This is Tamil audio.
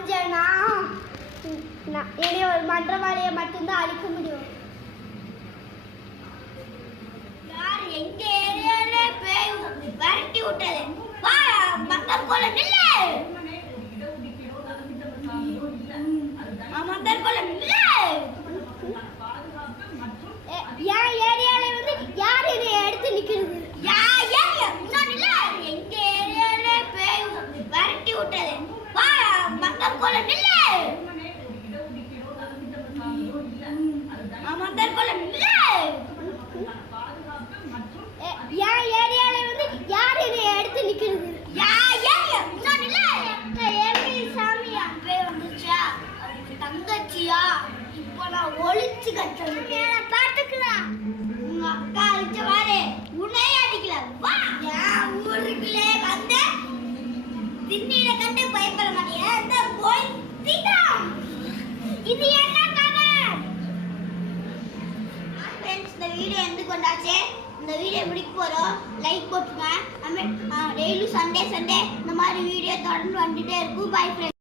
அழிஞ்சேன்னா என்னைய ஒரு மன்றவாளியை மட்டும்தான் அழிக்க முடியும். யார் எங்க ஏரியால பேய் விரட்டி விட்டது? வா மக்கள் கொலை நில்லு. மக்கள் கொலை நில்லு. என் ஏரியால வந்து யார் என்னை எடுத்து நிக்கிறது? எங்க ஏரியால பேய் விரட்டி விட்டது? வா மக்கள் கொலை நில்லு. மக்கள் கொலை நில்லு. என் ஏரியால வந்து யார் என்னை எடுத்து நிக்கிறது? தங்கச்சியா இப்ப நான் ஒளிச்சு கட்டணும். பாத்துக்கலாம். உங்க அக்கா அழிச்ச பாரு, உன்னையே அடிக்கல. வா என் ஊருக்குள்ளே வந்து திண்ணீரை கண்டு பயப்பட மாட்டியா? போய் தீட்டாம். இது என்ன கதை? ஃப்ரெண்ட்ஸ், இந்த வீடியோ எந்த கொண்டாச்சு? இந்த வீடியோ பிடிக்க போறோம், லைக் போட்டுருங்க. டெய்லி சண்டே இந்த மாதிரி வீடியோ தொடர்ந்து வந்துட்டே இருக்கும். Bye friends.